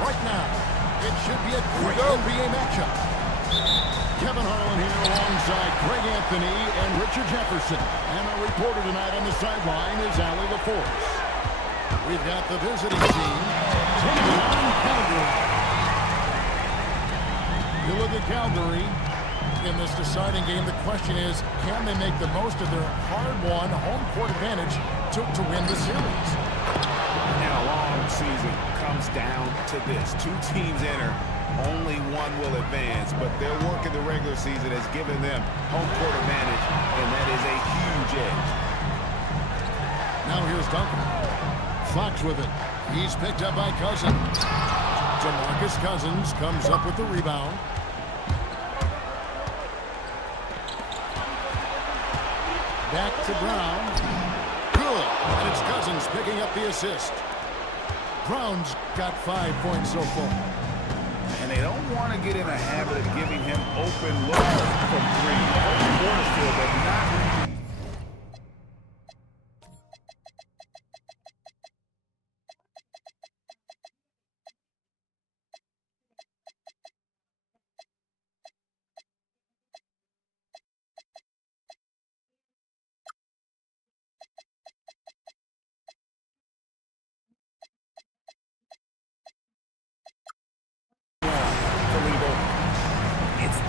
right now. It should be a great NBA matchup. Kevin Harlan here alongside Greg Anthony and Richard Jefferson. And our reporter tonight on the sideline is Allie LaForce. We've got the visiting team taking on Calgary. You look at Calgary in this deciding game. The question is, can they make the most of their hard-won home court advantage to win the series? And a long season comes down to this. Two teams enter, only one will advance, but their work in the regular season has given them home court advantage, and that is a huge edge. Now here's Duncan. Fox with it. He's picked up by Cousins. DeMarcus Cousins comes up with the rebound. Back to Brown. Good. And it's Cousins picking up the assist. Brown's got 5 points so far. And they don't want to get in a habit of giving him open looks from three. The whole quarter still, but not.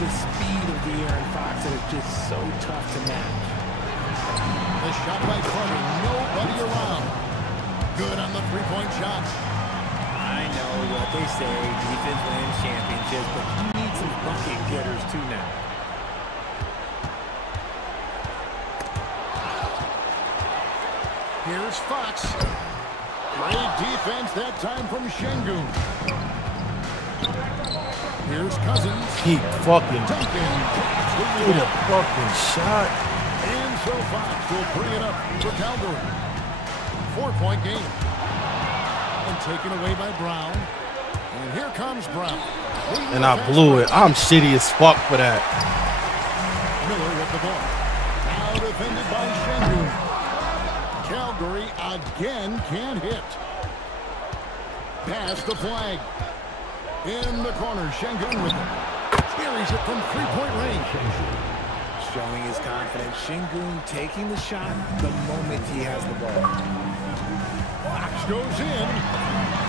The speed of De'Aaron Fox that is just so tough to match. The shot by Carter, nobody around. Good on the three-point shot. I know what they say, defense wins championships, but you need some bucket getters too now. Here's Fox. Great defense that time from Şengün. Here's Cousins. Keep fucking. Duncan. Get a fucking shot. And so Fox will bring it up for Calgary. 4-point game. And taken away by Brown. And here comes Brown. And I blew it. I'm shitty as fuck for that. Miller with the ball. Now defended by Şengün. Calgary again can't hit. Pass the flag. In the corner, Şengün with it. Carries it from three-point range. Showing his confidence. Şengün taking the shot the moment he has the ball. Fox goes in.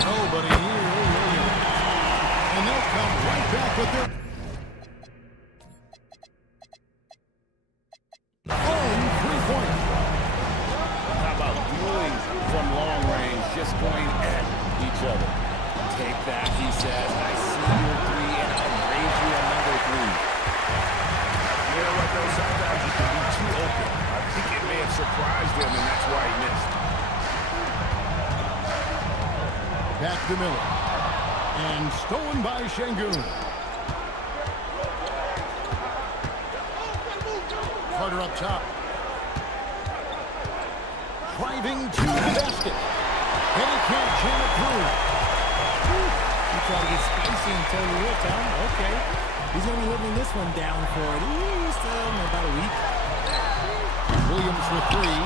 Nobody here. Williams. And they'll come right back with their own three-pointer. How about dueling from long range, just going at each other? Take that, he says. I see your three, and I'll raise you another three. You know what, though? Sometimes you can be too open. I think it may have surprised him, and that's why he missed. Back to Miller. And stolen by Şengün. Carter up top. Driving to the basket. And he can't jam it through. You try to get spicy and tell you what, Tom. Okay. He's going to be living this one down for still about a week. Williams for three.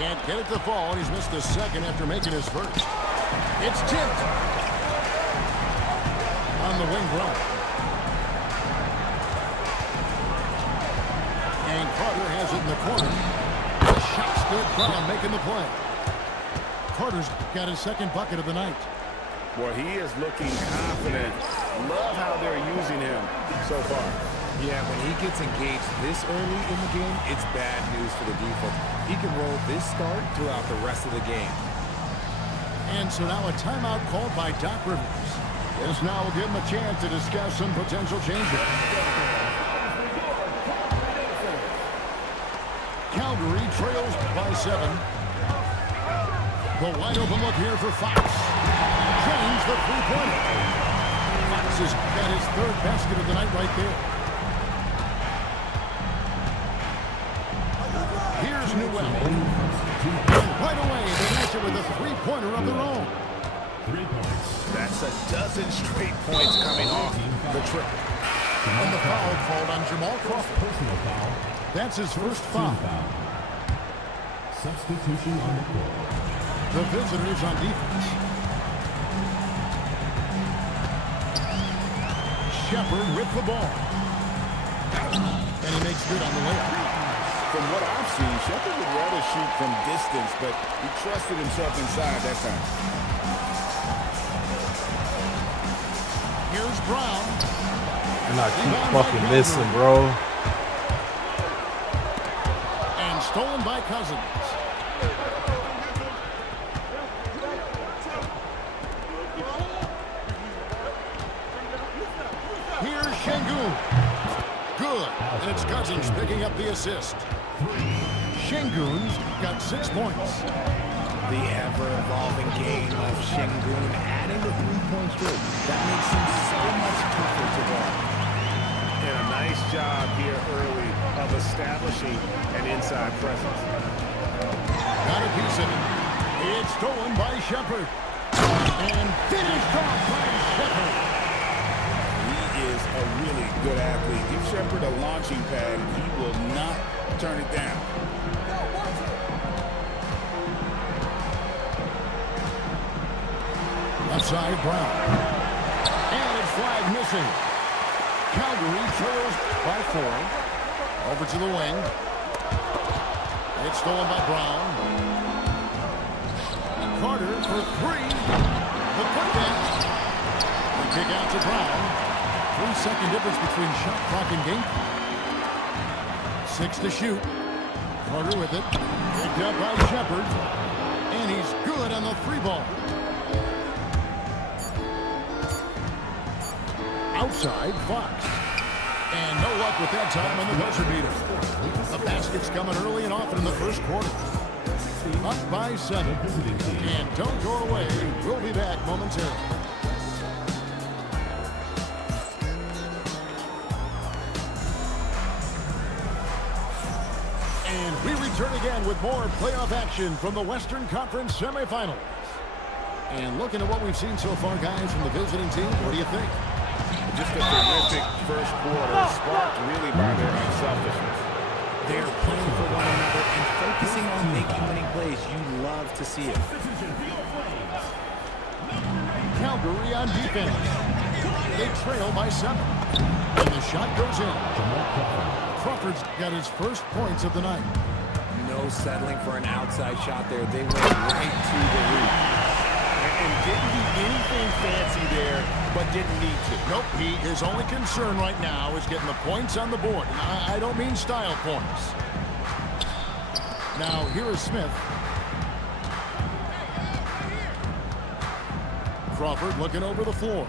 Can't get it to fall. He's missed the second after making his first. It's tipped. On the wing run. And Carter has it in the corner. The shot's good. Brown making the play. Carter's got his second bucket of the night. Well, he is looking confident. Love how they're using him so far. Yeah, when he gets engaged this early in the game, it's bad news for the defense. He can roll this start throughout the rest of the game. And so now a timeout called by Doc Rivers. This now will give him a chance to discuss some potential changes. Calgary trails by 7. The wide open look here for Fox. Drains the three-pointer. Fox has got his third basket of the night right there. Here's Newell. And right away, they match it with a three-pointer of their own. 3 points. That's a dozen straight points coming off the triple. And the foul called on Jamal Crawford. Personal foul. That's his first foul. Substitution on the court. The visitors on defense. Shepard with the ball. And he makes good on the layup. From what I've seen, Shepard would rather shoot from distance, but he trusted himself inside that time. Here's Brown. And I keep fucking missing, bro. And stolen by Cousins. Here's Şengün. Good. And it's Cousins picking up the assist. Şengün's got 6 points. The ever-evolving game of Şengün adding the three-point stroke. That makes him so much tougher to guard. And a nice job here early of establishing an inside presence. Got a piece of it. It's stolen by Shepard. And finished off by Shepard. He is a really good athlete. Give Shepard a launching pad, and he will not turn it down. Left side, Brown. And it's flag missing. Calgary trails by 4. Over to the wing. It's stolen by Brown. Carter for 3. The putdown. The kick out to Brown. 3-second difference between shot clock and game clock. 6 to shoot. Carter with it. Picked up by Shepard. And he's good on the 3-ball. Outside, Fox. And no luck with that time on the buzzer beater. The basket's coming early and often in the first quarter. Up by 7. And don't go away. We'll be back momentarily. And we return again with more playoff action from the Western Conference semifinals. And looking at what we've seen so far, guys, from the visiting team, what do you think? Just a terrific first quarter, sparked really by their unselfishness. They're playing for one another and focusing on making winning plays. You love to see it. Calgary on defense. They trail by 7. And the shot goes in. Crawford's got his first points of the night. No settling for an outside shot there. They went right to the hoop. And didn't do anything fancy there, but didn't need to. Nope, his only concern right now is getting the points on the board. I don't mean style points. Now, here is Smith. Crawford looking over the floor.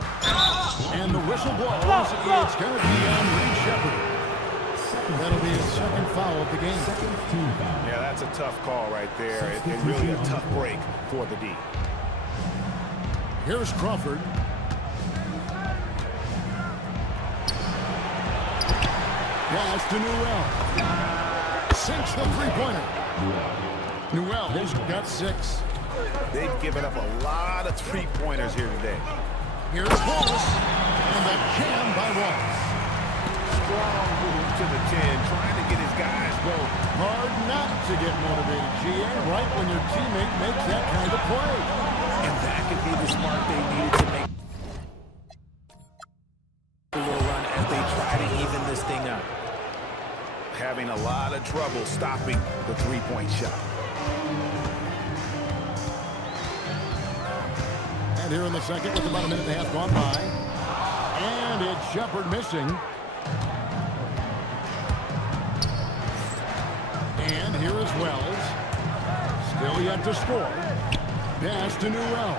And the whistle blows. It's going to be on Reed Shepard. That'll be his second foul of the game. Yeah, that's a tough call right there. And really a tough break for the D. Here's Crawford. Pass to Newell. Sinks the three-pointer. Newell's got 6. They've given up a lot of three-pointers here today. Here's Wallace. And the jam by Wallace. Strong move to the 10, trying to get his guys going. Hard not to get motivated, GA, right when your teammate makes that kind of play. And that could be the spark they needed to make a little run as they try to even this thing up. Having a lot of trouble stopping the three-point shot. And here in the second with about a minute and a half gone by. And it's Shepard missing. And here is Wells. Still yet to score. Pass to Newell.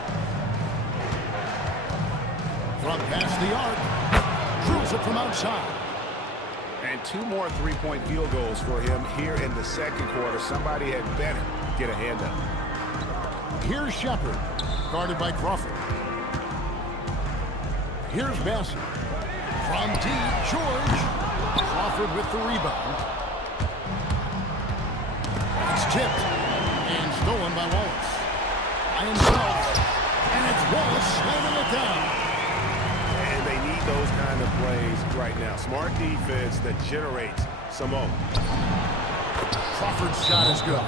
From past the arc. Drills it from outside. And 2 more three-point field goals for him here in the second quarter. Somebody had better get a hand up. Here's Shepard. Guarded by Crawford. Here's Bassett. From deep, George. Crawford with the rebound. It's tipped. And stolen by Wallace. By himself. And it's Wallace slamming it down. And they need those kind of plays right now. Smart defense that generates some more. Crawford's shot is good.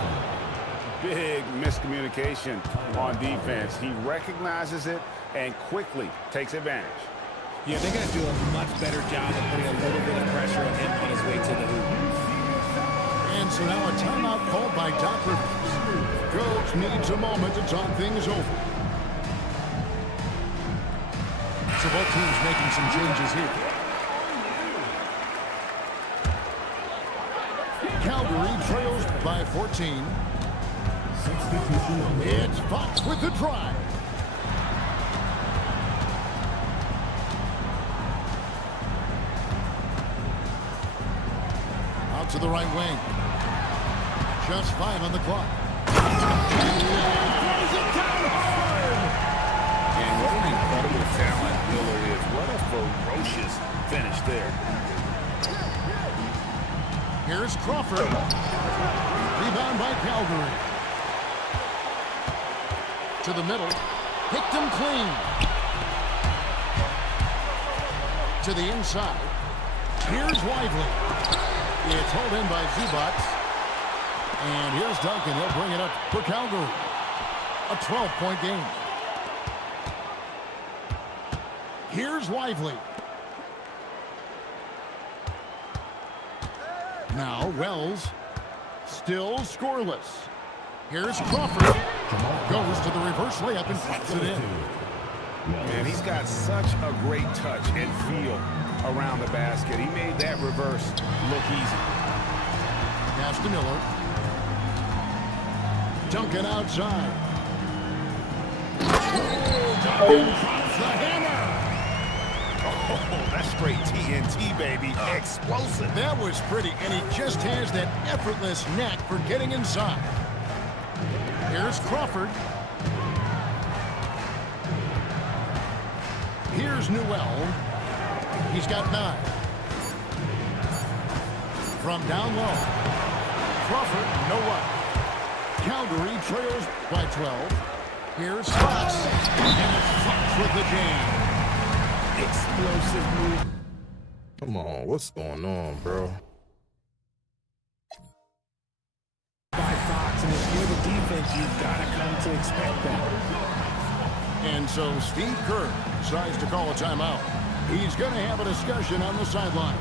Big miscommunication on defense. He recognizes it and quickly takes advantage. Yeah, they're going to do a much better job of putting a little bit of pressure on him on his way to the hoop. And so now a timeout called by Doc Rivers. Coach needs a moment to talk things over. So both teams making some changes here. Calgary trails by 14. It's Fox with the drive. Out to the right wing. Just 5 on the clock. Throws it down hard. And what an incredible talent Miller is. What a ferocious finish there. Here's Crawford. Rebound by Calgary. To the middle. Picked him clean. To the inside. Here's Lively. It's held in by Zubats. And here's Duncan. He'll bring it up for Calgary. A 12-point game. Here's Lively. Now Wells. Still scoreless. Here's Crawford. Goes to the reverse layup and puts it in. Man, he's got such a great touch and feel around the basket. He made that reverse look easy. Pass to Miller. Duncan outside. Duncan drops the hammer. Oh, that's straight TNT, baby. Explosive. That was pretty, and he just has that effortless knack for getting inside. Here's Crawford. Here's Newell. He's got 9. From down low. Crawford, no one. Calgary trails by 12. Here's Fox. And it's Fox with the jam. Explosive move. Come on, what's going on, bro? By Fox, and if you're the defense, you've got to come to expect that. And so Steve Kerr decides to call a timeout. He's going to have a discussion on the sideline.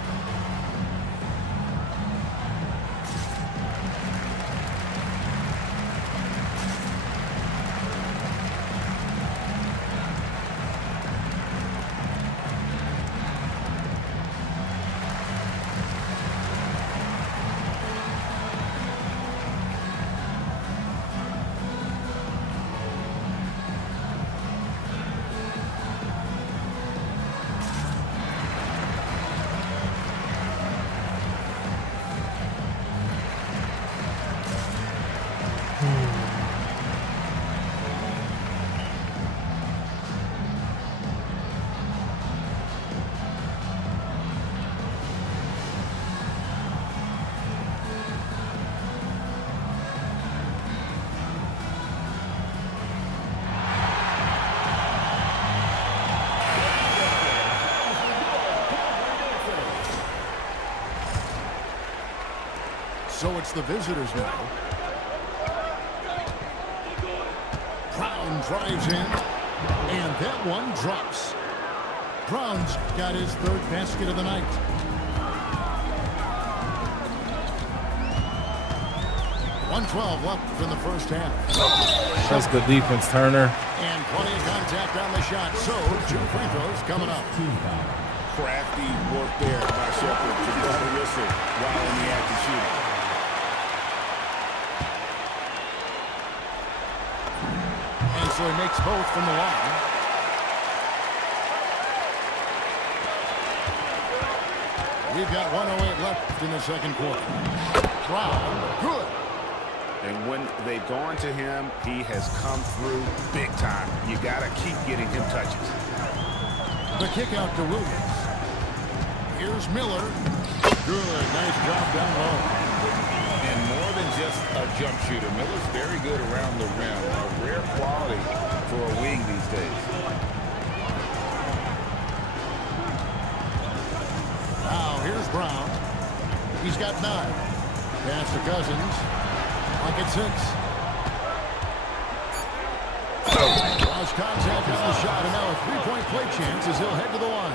So it's the visitors now. Brown drives in, and that one drops. Brown's got his 3rd basket of the night. .112 left in the first half. That's good defense, Turner. And plenty of contact on the shot, so 2 free throws coming up. Crafty work there by Shepherd to blow the whistle while in the act of shooting. And so he makes both from the line. We've got 1:08 left in the second quarter. Brown, good. And when they've gone to him, he has come through big time. You got to keep getting him touches. The kick out to Williams. Here's Miller. Good. Nice job down low. And more than just a jump shooter, Miller's very good around the rim. A rare quality for a wing these days. Now here's Brown. He's got 9. Pass to Cousins. Like it's 6. Draws Previous contact on the shot, and now a three-point play chance as he'll head to the line.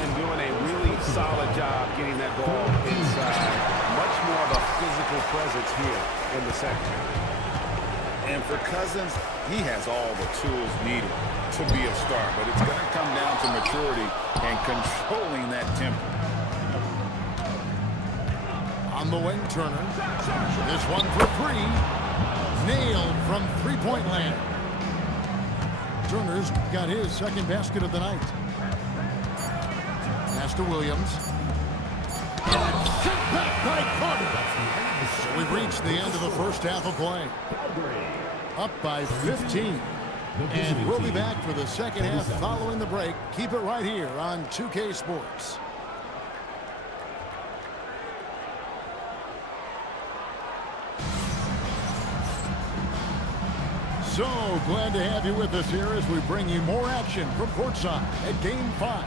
And doing a really solid job getting that ball inside. Much more of a physical presence here in the second. And for Cousins, he has all the tools needed to be a star, but it's going to come down to maturity and controlling that tempo. On the wing, Turner. This one for three. Nailed from three-point land. Turner's got his second basket of the night. Pass to Williams. Sent back by Carter. So we've reached the end of the first half of play. Up by 15. And we'll be back for the second half following the break. Keep it right here on 2K Sports. So glad to have you with us here as we bring you more action from courtside at Game 5.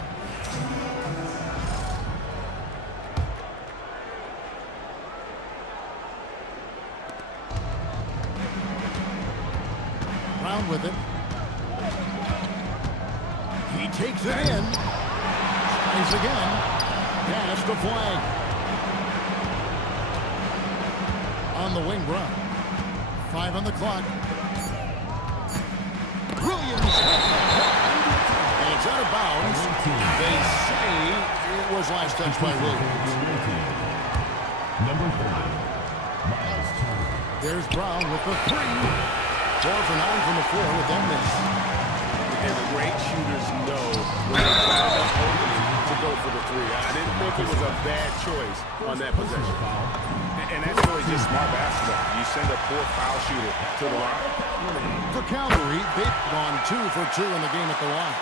Brown with it. He takes it in. Tries again. Pass to Flag. On the wing, Brown. 5 on the clock. Williams. And it's out of bounds. They say it was last touched by Williams. Number 5, Miles Turner. There's Brown with the three. 4 for 9 from the floor with them miss. And the great shooters know when they find an opening to go for the three. I didn't think it was a bad choice on that possession. And that's really just smart basketball. You send a poor foul shooter to the line. For Calgary, they've gone 2 for 2 in the game at the line.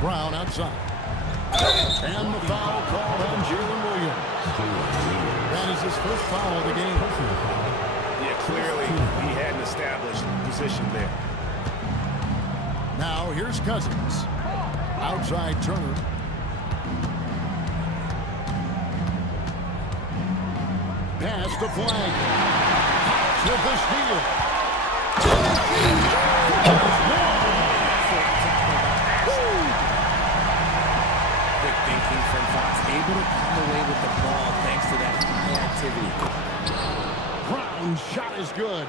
Brown outside. And the foul called on Jalen Williams. That is his first foul of the game. Yeah, clearly he had an established position there. Now here's Cousins. Outside Turner. Pass to Flag. With the steal. Quick thinking from Fox. Able to come away with the ball thanks to that high activity. Brown's shot is good.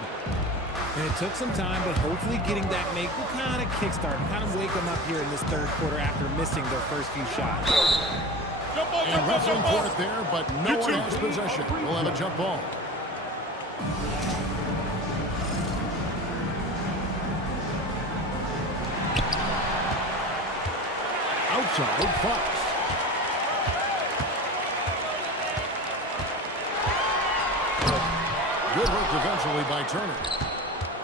And it took some time, but hopefully getting that make will kind of kickstart, kind of wake them up here in this third quarter after missing their first few shots. And wrestling for it there, but no one has possession. We'll have a jump ball. Outside, Fox. Good work defensively by Turner.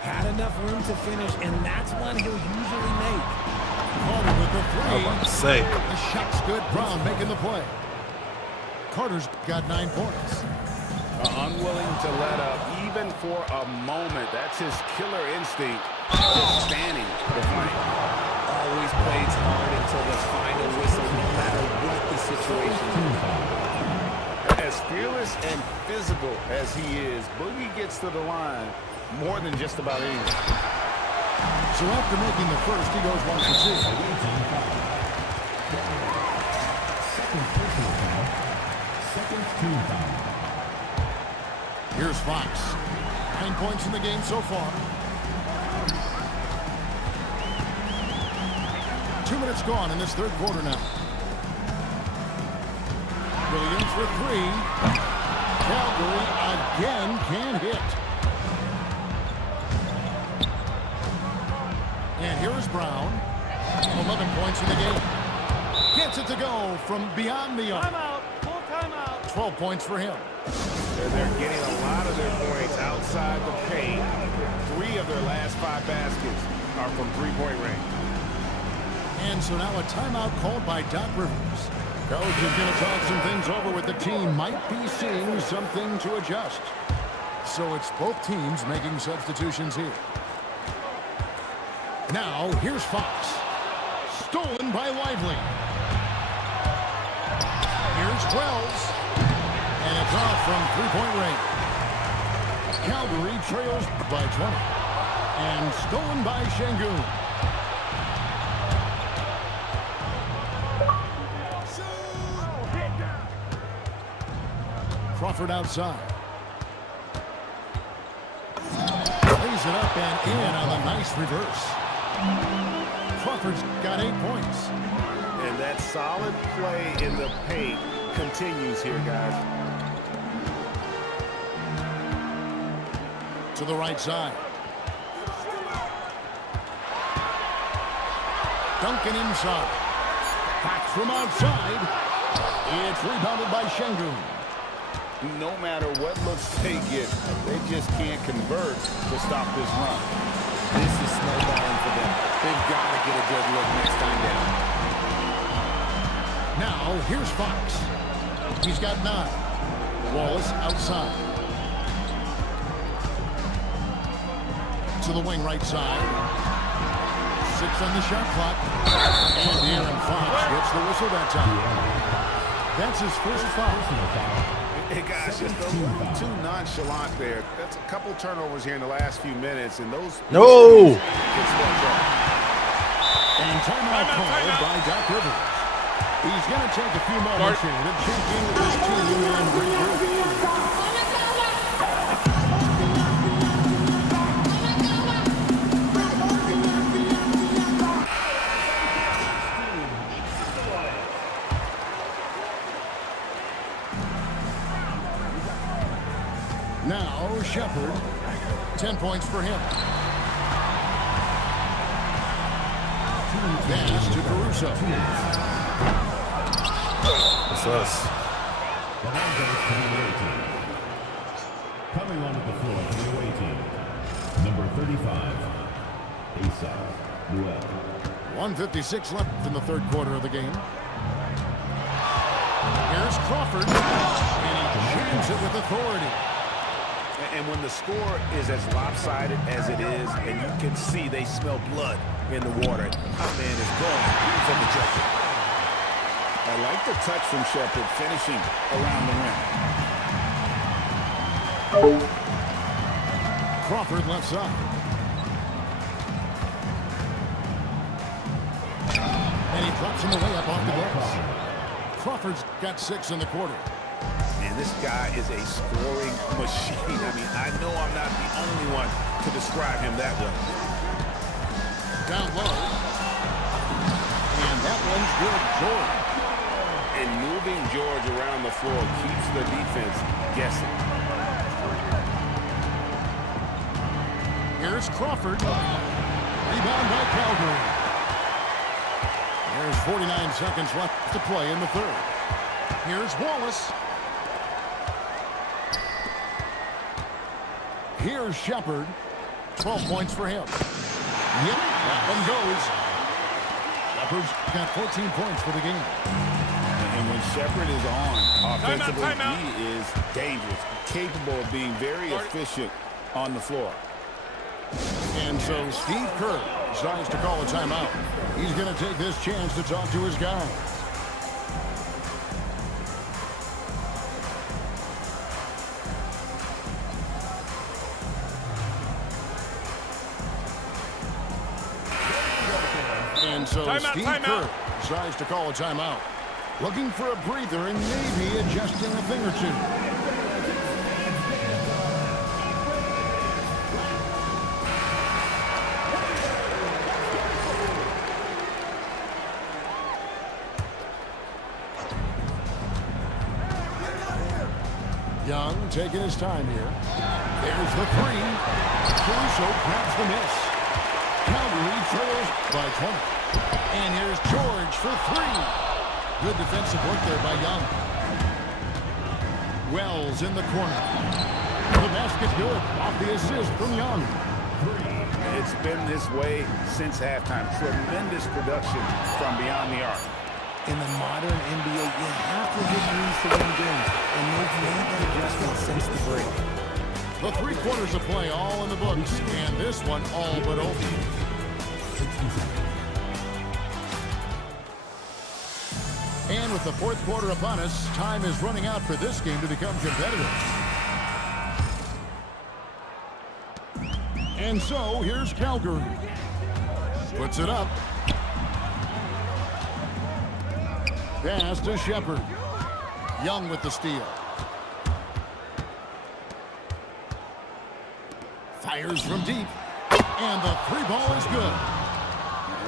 Had enough room to finish, and that's one he'll usually make. Carter with the three. I was about to say. The shot's good. Brown making the play. Carter's got 9 points. Unwilling to let up even for a moment. That's his killer instinct. Just standing the flank. Always plays hard until the final whistle, no matter what the situation is. As fearless and physical as he is, Boogie gets to the line more than just about anything. So after making the first, he goes 1 for 2. Here's Fox. 9 points in the game so far. 2 minutes gone in this third quarter now. Williams for 3. Calgary again can't hit. And here's Brown. 11 points in the game. Gets it to go from beyond the arc. Timeout. Full timeout. 12 points for him. They're getting a lot of their points outside the paint. 3 of their last 5 baskets are from three-point range. And so now a timeout called by Doc Rivers. Coach is going to talk some things over with the team. Might be seeing something to adjust. So it's both teams making substitutions here. Now, here's Fox. Stolen by Lively. Here's Wells. And it's off from three-point range. Calgary trails by 20. And stolen by Şengün. Crawford outside. Lays it up and in on the nice reverse. Crawford's got 8 points. And that solid play in the paint continues here, guys. To the right side. Duncan inside. Back from outside. It's rebounded by Şengün. No matter what looks they get, they just can't convert to stop this run. This is snowballing for them. They've got to get a good look next time down. Now, here's Fox. He's got 9. Wallace outside. To the wing right side. 6 on the shot clock. And Aaron Fox gets the whistle that time. That's his first foul. Hey, guys, just a little too nonchalant there. That's a couple turnovers here in the last few minutes, and those... No! And timeout called by Doc Rivers. He's going to take a few moments here to check in with his team and regroup. Now, Shepherd, 10 points for him. Pass to Caruso. That's us. The ball goes to the away team. Coming onto the floor for the away team, number 35, Asa Ruel. 1:56 left in the third quarter of the game. Here's Crawford, and he jams it with authority. And when the score is as lopsided as it is, and you can see they smell blood in the water, our man is going for the jumper. I like the touch from Shepherd finishing around the rim. Crawford left side. And he drops him away up off the glass. Crawford's got 6 in the quarter. And this guy is a scoring machine. I mean, I know I'm not the only one to describe him that way. Down low. And that one's good. George. And moving George around the floor keeps the defense guessing. Here's Crawford. Rebound by Calgary. There's 49 seconds left to play in the third. Here's Wallace. Here's Shepherd. 12 points for him. Yep, that one goes. Shepherd's got 14 points for the game. And when Shepherd is on offensively, he is dangerous, capable of being very efficient on the floor. And so Steve Kerr decides to call a timeout. He's going to take this chance to talk to his guys. And so Steve Kerr decides to call a timeout. Looking for a breather and maybe adjusting a thing or two. Young taking his time here. There's the three. Caruso grabs the miss. Calgary trails by 20. And here's George for 3. Good defensive work there by Young. Wells in the corner. The basket good off the assist from Young. It's been this way since halftime. Tremendous production from beyond the arc. In the modern NBA, you have to hit threes to win games, and they've made that adjustment since the break. The 3 quarters of play all in the books, and this one all but over. And with the 4th quarter upon us, time is running out for this game to become competitive. And so here's Calgary. Puts it up. Pass to Shepard. Young with the steal. Fires from deep. And the three ball is good.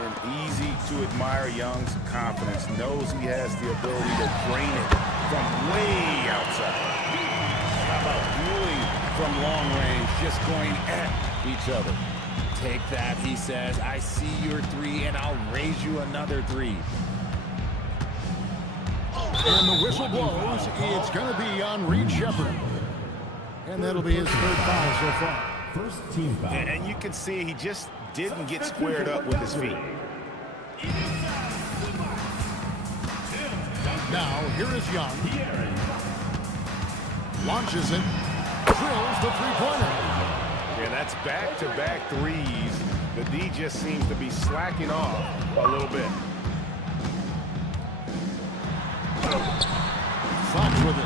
And easy to admire Young's confidence. Knows he has the ability to drain it from way outside. How about dueling from long range, just going at each other? Take that, he says. I see your three, and I'll raise you another three. And the whistle blows. It's going to be on Reed Shepard. And that'll be his third foul so far. First team foul. And you can see he just didn't get squared up with his feet. Now, here is Young. Launches it. Drills the three-pointer. Yeah, that's back-to-back threes. The D just seems to be slacking off a little bit. Fox with it.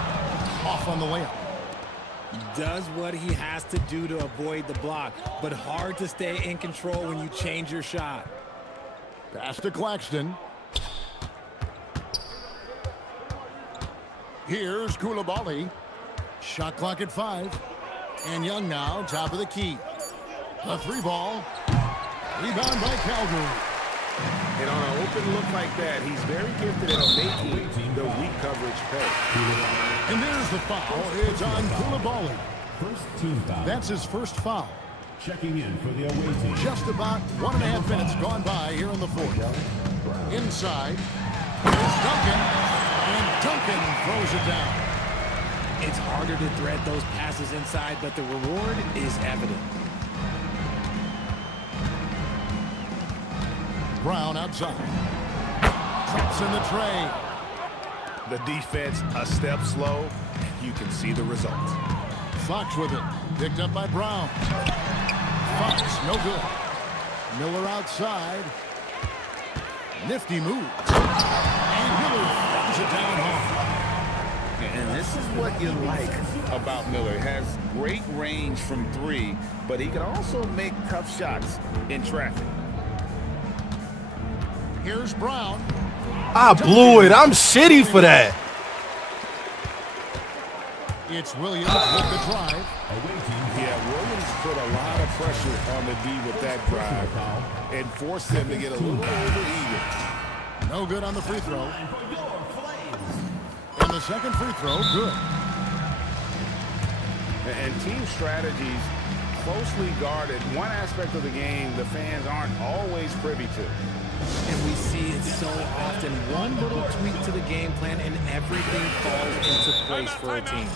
Off on the layup. Does what he has to do to avoid the block, but hard to stay in control when you change your shot. Pass to Claxton. Here's Koulibaly. Shot clock at 5. And Young now, top of the key. A three ball. Rebound by Calgary. And on an open look like that, he's very gifted at making the weak coverage pay. And there's the foul. It's on Koulibaly. First team foul. That's his first foul. Checking in for the away team. Just about 1.5 minutes gone by here in the fourth. Inside. Here's Duncan. And Duncan throws it down. It's harder to thread those passes inside, but the reward is evident. Brown outside. Traps in the tray. The defense a step slow. You can see the results. Fox with it. Picked up by Brown. Fox, no good. Miller outside. Nifty move. And Miller throws it down home. And this is what you like about Miller. He has great range from three, but he can also make tough shots in traffic. Here's Brown. I blew it. I'm shitty for that. It's Williams with the drive. Yeah, Williams put a lot of pressure on the D with that drive and forced them to get a little over-eager. No good on the free throw. And the second free throw, good. And team strategies closely guarded. One aspect of the game the fans aren't always privy to. And we see it so often. One little tweak to the game plan and everything falls into place for a team.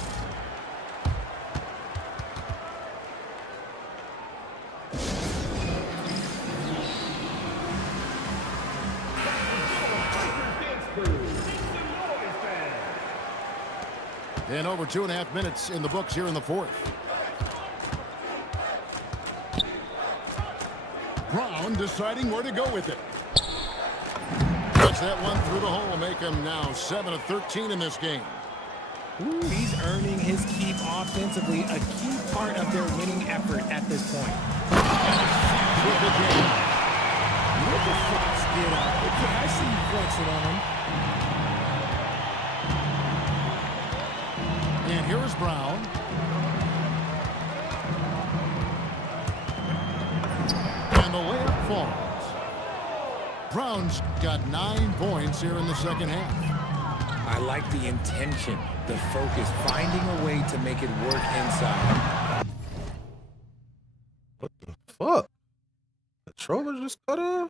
And over 2.5 minutes in the books here in the fourth. Brown deciding where to go with it. Puts that one through the hole, make him now 7 of 13 in this game. Ooh, he's earning his keep offensively, a key part of their winning effort at this point. With the game. Look at Fox get up. Okay, I see you flexing on him. And here is Brown. And the layup falls. Brown's got 9 points here in the second half. I like the intention, the focus, finding a way to make it work inside. What the fuck? The controller just cut off?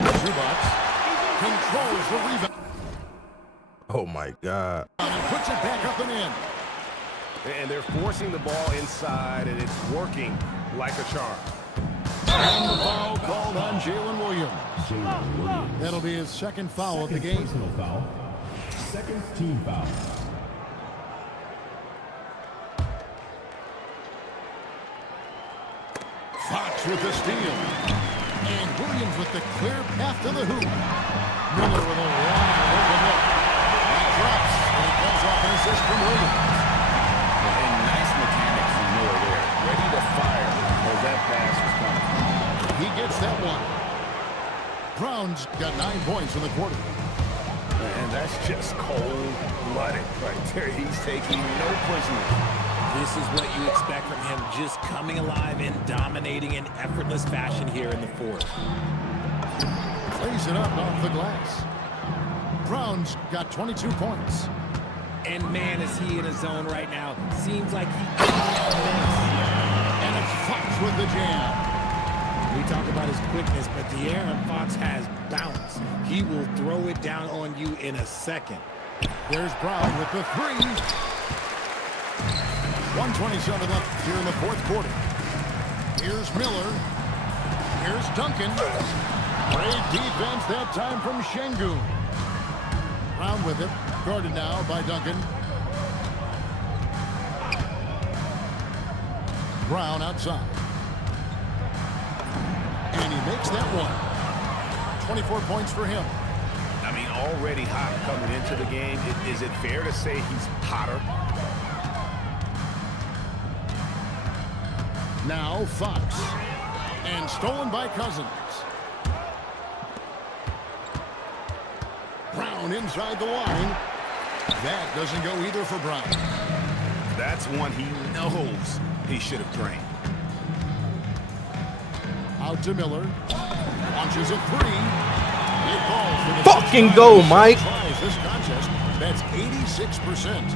Zubac controls the rebound. Oh my God. And puts it back up and in. And they're forcing the ball inside, and it's working like a charm. And the foul called on Jalen Williams. Jalen Williams. That'll be his second foul of the game. Personal foul. Second team foul. Fox with the steal. And Williams with the clear path to the hoop. Miller with a wide open look. That drops, and he comes off an assist from Williams. And nice mechanics from Miller. points in the quarter. And that's just cold-blooded right there. He's taking no prisoners. This is what you expect from him, just coming alive and dominating in effortless fashion here in the fourth. Lays it up off the glass. Brown's got 22 points. And man, is he in a zone right now. Seems like he can't miss. And it's Fox with the jam. We talk about his quickness, but De'Aaron Fox has bounce. He will throw it down on you in a second. There's Brown with the three. 1:27 left here in the fourth quarter. Here's Miller. Here's Duncan. Great defense that time from Şengün. Brown with it. Guarded now by Duncan. Brown outside. And he makes that one. 24 points for him. I mean, already hot coming into the game. Is it fair to say he's hotter? Now Fox. And stolen by Cousins. Brown inside the line. That doesn't go either for Brown. That's one he knows he should have drained. Out to Miller. Launches a three. It falls for the Fucking go, Mike. Tries this contest. That's 86%.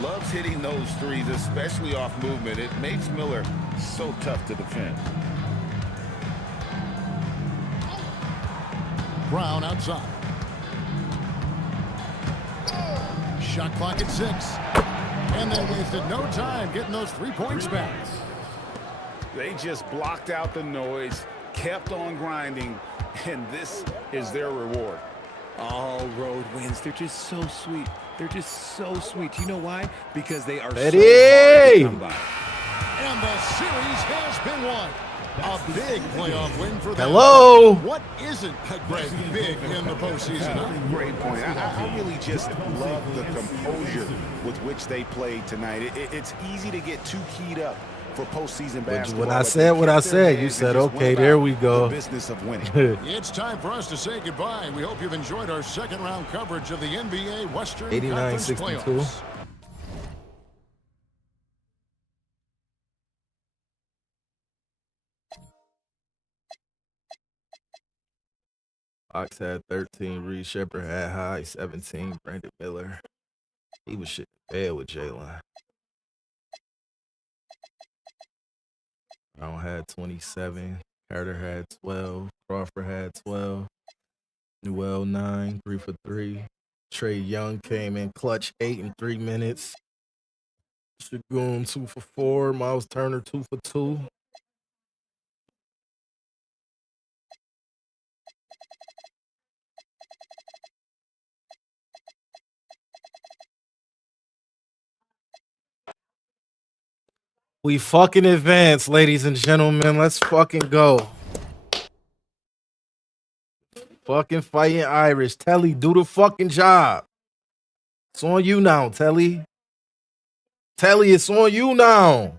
Loves hitting those threes, especially off movement. It makes Miller so tough to defend. Brown outside. Shot clock at 6. And they wasted no time getting those 3 points back. They just blocked out the noise, kept on grinding, and this is their reward. All road wins. They're just so sweet. They're just so sweet. You know why? Because they are Betty! so hard to come by. And the series has been won. A big playoff win for them. Hello. What isn't Greg big in the postseason? Huh? Great point. I really just love the composure with which they played tonight. It's easy to get too keyed up for postseason basketball. When I said what I said, you said, okay, there we go. The business of winning. It's time for us to say goodbye. We hope you've enjoyed our second round coverage of the NBA Western 89-62. Conference playoffs. Fox had 13. Reed Shepherd had high 17. Brandon Miller. He was shit bad with Jalen. Brown had 27. Carter had 12. Crawford had 12. Newell 9. 3 for 3. Trey Young came in clutch 8 in 3 minutes. Shagun 2 for 4. Miles Turner 2 for 2. We fucking advance, ladies and gentlemen. Let's fucking go. Fucking fighting Irish. Telly, do the fucking job. It's on you now, Telly. Telly, it's on you now.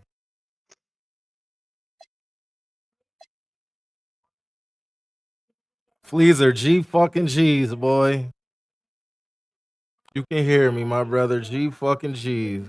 Fleaser, G fucking G's, boy. You can hear me, my brother. G fucking G's.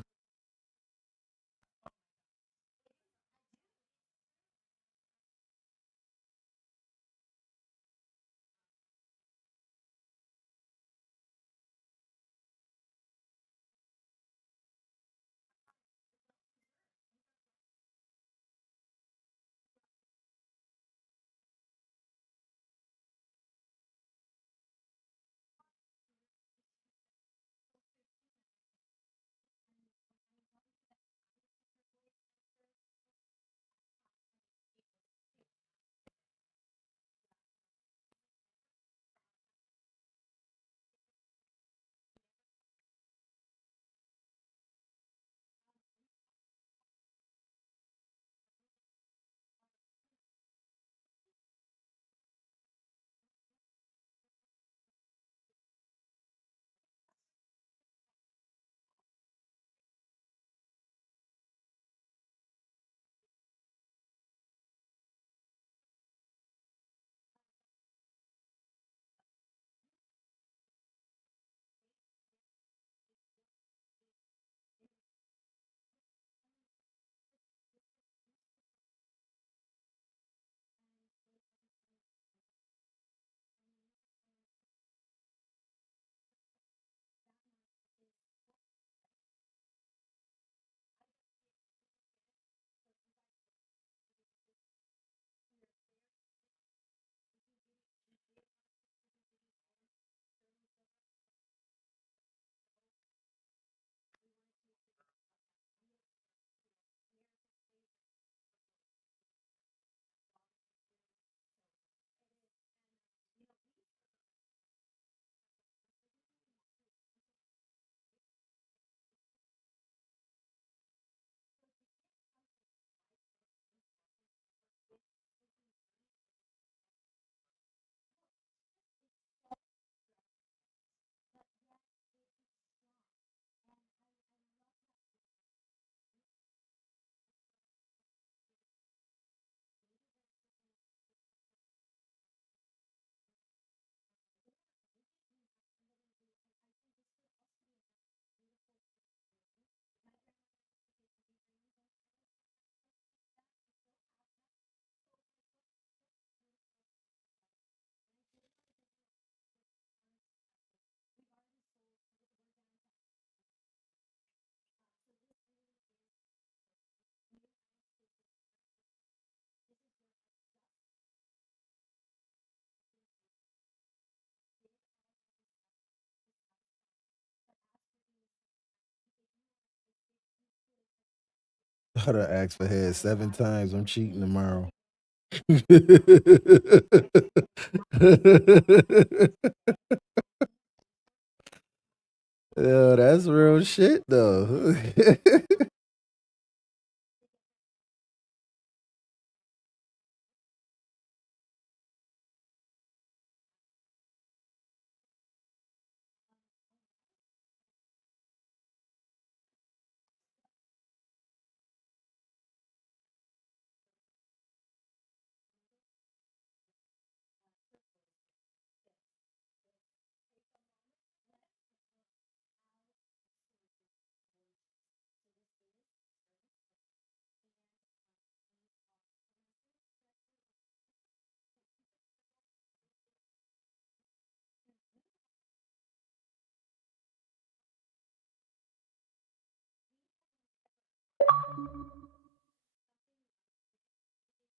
I done asked for head 7 times. I'm cheating tomorrow. Yo, that's real shit though.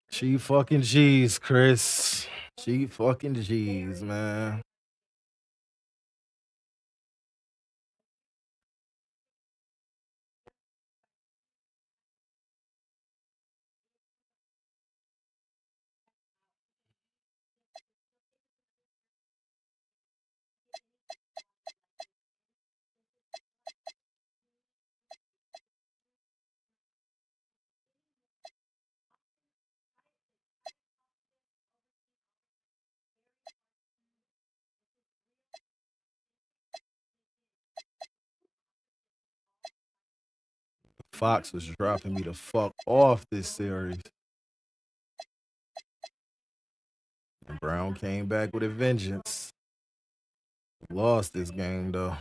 She fucking G's, Chris. She fucking G's, man. Fox was dropping me the fuck off this series. And Brown came back with a vengeance. Lost this game though.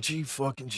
G fucking G.